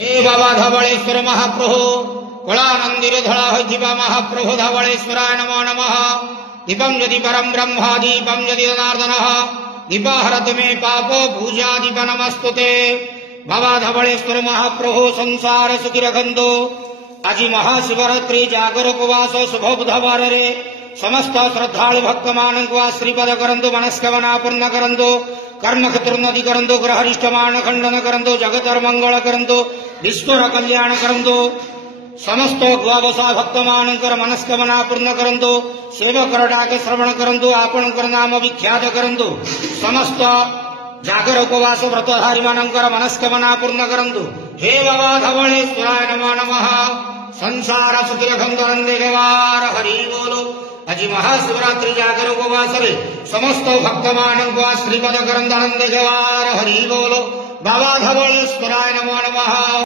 हे बाबा धवळेश्वर महाप्रभु कलानंदिर धड़ा होइथिबा महाप्रभु धवळेश्वराय नमो नमः। दीपं यदि परम ब्रह्म दीपं यदि जनार्दनः दीपहरतु मे पाप पूजा दीप नमस्तुते। बाबा धवळेश्वर महाप्रभु संसार सुखी रखंतु। आज महाशिवरात्रि जागर उपवास शुभ बुधवार रे समस्त श्रद्धालु भक्त मान को आश्रीपद करंतु मनस्कामना पूर्ण करंतु कर्म क्षेत्रोन्नति करंतु ग्रहरिष्ट मान खंडन करंतु जगतर मंगल करंतु विश्वर कल्याण करंतु समस्त द्वादशा भक्त मानकर मनस्कामना पूर्ण करंतु सेवकर डाके श्रवण करंतु आपणकर नाम विख्यात करंतु समस्त जागर उपवास व्रतधारी मानकर मनस्कामना पूर्ण करंतु। हे बाबा धवळेश्वराय नमो नमः। संसार सुखी रखंतु नंदे देवार हरि बोलो। आज महाशिवरात्रि जागर उपवास रे समस्त भक्त मान को आश्रीपद करंतु नंदे देवार हरि बोलो। बाबा धवळेश्वराय नमो नमः।